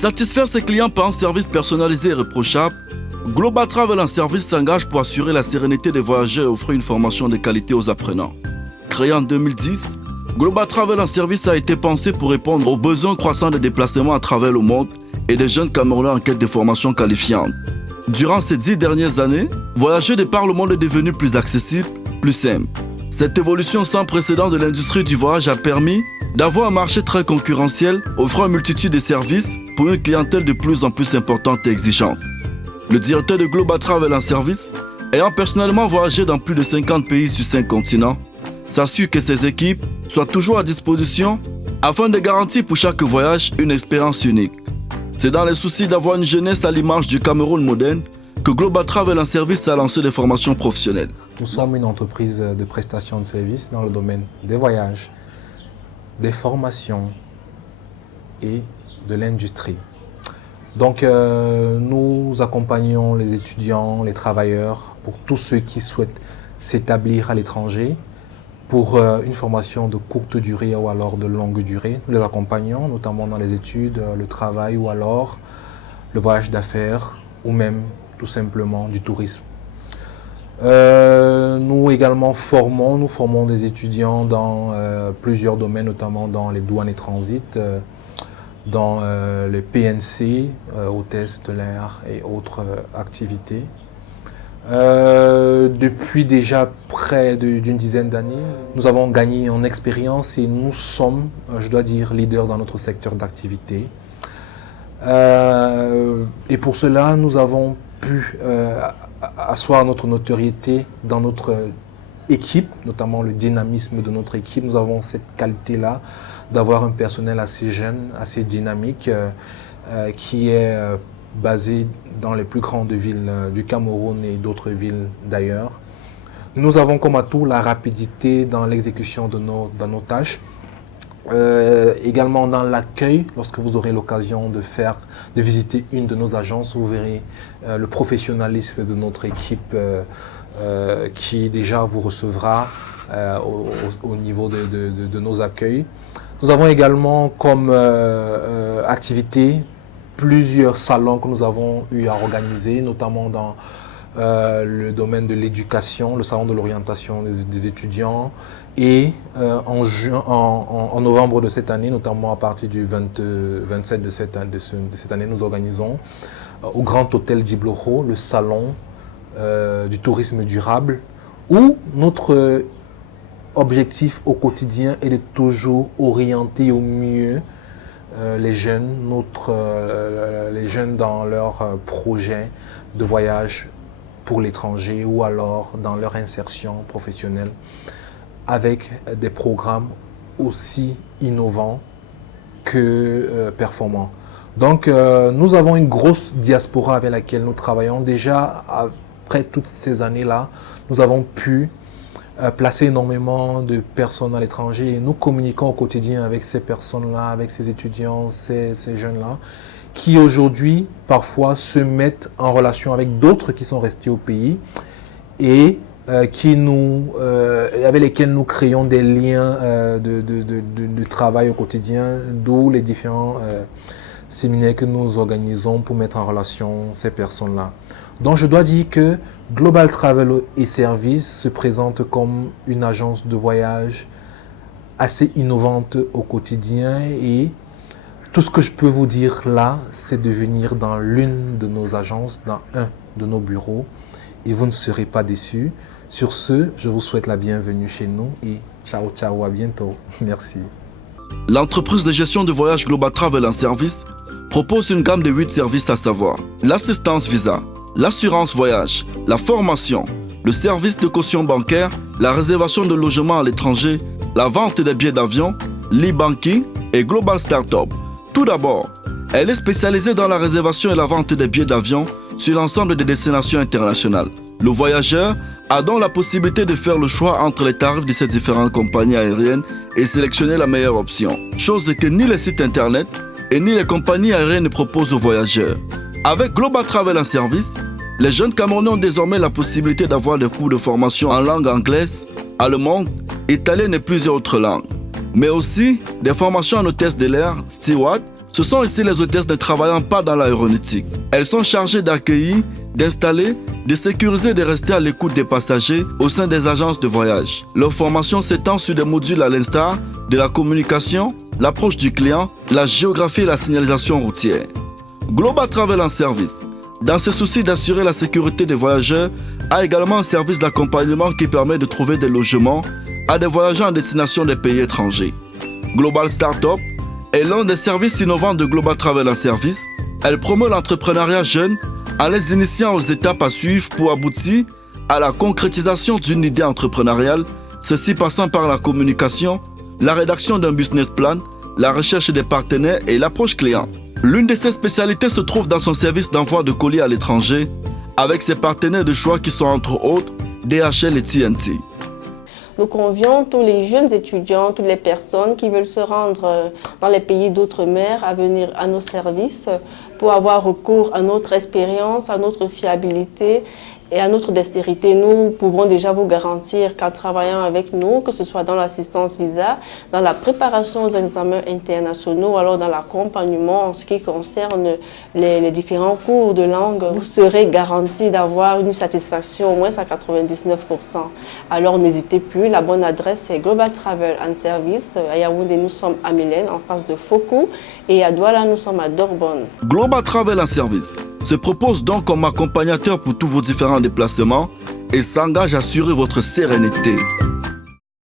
satisfaire ses clients par un service personnalisé et irréprochable, Global Travel & Service s'engage pour assurer la sérénité des voyageurs et offrir une formation de qualité aux apprenants. Créé en 2010, Global Travel & Service a été pensé pour répondre aux besoins croissants de déplacements à travers le monde et des jeunes Camerounais en quête de formations qualifiantes. Durant ces 10 dernières années, voyager de par le monde est devenu plus accessible, plus simple. Cette évolution sans précédent de l'industrie du voyage a permis d'avoir un marché très concurrentiel, offrant une multitude de services pour une clientèle de plus en plus importante et exigeante. Le directeur de Global Travel & Service, ayant personnellement voyagé dans plus de 50 pays sur 5 continents, s'assure que ses équipes soient toujours à disposition afin de garantir pour chaque voyage une expérience unique. C'est dans les soucis d'avoir une jeunesse à l'image du Cameroun moderne que Global Travel & Service a lancé des formations professionnelles. Nous sommes une entreprise de prestation de services dans le domaine des voyages, des formations et de l'industrie. Donc nous accompagnons les étudiants, les travailleurs, pour tous ceux qui souhaitent s'établir à l'étranger, pour une formation de courte durée ou alors de longue durée. Nous les accompagnons notamment dans les études, le travail ou alors le voyage d'affaires ou même tout simplement du tourisme. Nous également formons des étudiants dans plusieurs domaines, notamment dans les douanes et transits, dans le PNC, hôtesse de l'air et autres activités. Depuis déjà près d'une dizaine d'années, nous avons gagné en expérience et nous sommes, je dois dire, leaders dans notre secteur d'activité. Et pour cela, nous avons pu asseoir notre notoriété dans notre équipe, notamment le dynamisme de notre équipe. Nous avons cette qualité-là d'avoir un personnel assez jeune, assez dynamique, qui est basé dans les plus grandes villes du Cameroun et d'autres villes d'ailleurs. Nous avons comme atout la rapidité dans l'exécution de nos tâches. Également dans l'accueil, lorsque vous aurez l'occasion de visiter une de nos agences, vous verrez le professionnalisme de notre équipe qui déjà vous recevra au niveau de nos accueils. Nous avons également comme activité plusieurs salons que nous avons eu à organiser, notamment dans le domaine de l'éducation, le salon de l'orientation des étudiants, et en novembre de cette année, notamment à partir du 27 de cette année, nous organisons au Grand Hôtel d'Ibloro le salon du tourisme durable, où notre objectif au quotidien est de toujours orienter au mieux les jeunes dans leurs projets de voyage pour l'étranger ou alors dans leur insertion professionnelle avec des programmes aussi innovants que performants. Donc nous avons une grosse diaspora avec laquelle nous travaillons. Déjà après toutes ces années-là, nous avons pu placer énormément de personnes à l'étranger et nous communiquons au quotidien avec ces personnes-là, avec ces étudiants, ces jeunes-là, qui aujourd'hui parfois se mettent en relation avec d'autres qui sont restés au pays et avec lesquels nous créons des liens de travail au quotidien, d'où les différents séminaires que nous organisons pour mettre en relation ces personnes-là. Donc je dois dire que Global Travel & Service se présente comme une agence de voyage assez innovante au quotidien et tout ce que je peux vous dire là, c'est de venir dans l'une de nos agences, dans un de nos bureaux et vous ne serez pas déçus. Sur ce, je vous souhaite la bienvenue chez nous et ciao ciao, à bientôt. Merci. L'entreprise de gestion de voyage Global Travel & Service propose une gamme de 8 services à savoir l'assistance visa, l'assurance voyage, la formation, le service de caution bancaire, la réservation de logement à l'étranger, la vente des billets d'avion, l'e-banking et Global Startup. Tout d'abord, elle est spécialisée dans la réservation et la vente des billets d'avion sur l'ensemble des destinations internationales. Le voyageur a donc la possibilité de faire le choix entre les tarifs de ces différentes compagnies aériennes et sélectionner la meilleure option, chose que ni les sites internet et ni les compagnies aériennes ne proposent aux voyageurs. Avec Global Travel & Service, les jeunes Camerounais ont désormais la possibilité d'avoir des cours de formation en langue anglaise, allemande, italienne et plusieurs autres langues, mais aussi des formations en hôtesse de l'air, steward, Ce sont ici les hôtesses ne travaillant pas dans l'aéronautique. Elles sont chargées d'accueillir, d'installer, de sécuriser et de rester à l'écoute des passagers au sein des agences de voyage. Leur formation s'étend sur des modules à l'instar de la communication, l'approche du client, la géographie et la signalisation routière. Global Travel and Service, dans ce souci d'assurer la sécurité des voyageurs, a également un service d'accompagnement qui permet de trouver des logements à des voyageurs en destination des pays étrangers. Global Startup est l'un des services innovants de Global Travel and Service. Elle promeut l'entrepreneuriat jeune en les initiant aux étapes à suivre pour aboutir à la concrétisation d'une idée entrepreneuriale, ceci passant par la communication, la rédaction d'un business plan, la recherche des partenaires et l'approche client. L'une de ses spécialités se trouve dans son service d'envoi de colis à l'étranger, avec ses partenaires de choix qui sont entre autres DHL et TNT. Nous convions tous les jeunes étudiants, toutes les personnes qui veulent se rendre dans les pays d'outre-mer à venir à nos services pour avoir recours à notre expérience, à notre fiabilité et à notre dextérité. Nous pouvons déjà vous garantir qu'en travaillant avec nous, que ce soit dans l'assistance visa, dans la préparation aux examens internationaux, alors dans l'accompagnement en ce qui concerne les différents cours de langue, vous serez garanti d'avoir une satisfaction au moins à 99%. Alors n'hésitez plus, la bonne adresse c'est Global Travel and Service. À Yaoundé, nous sommes à Mylène, en face de Foko, et à Douala, nous sommes à Dordogne. Global Travel and Service se propose donc comme accompagnateur pour tous vos différents déplacements et s'engage à assurer votre sérénité.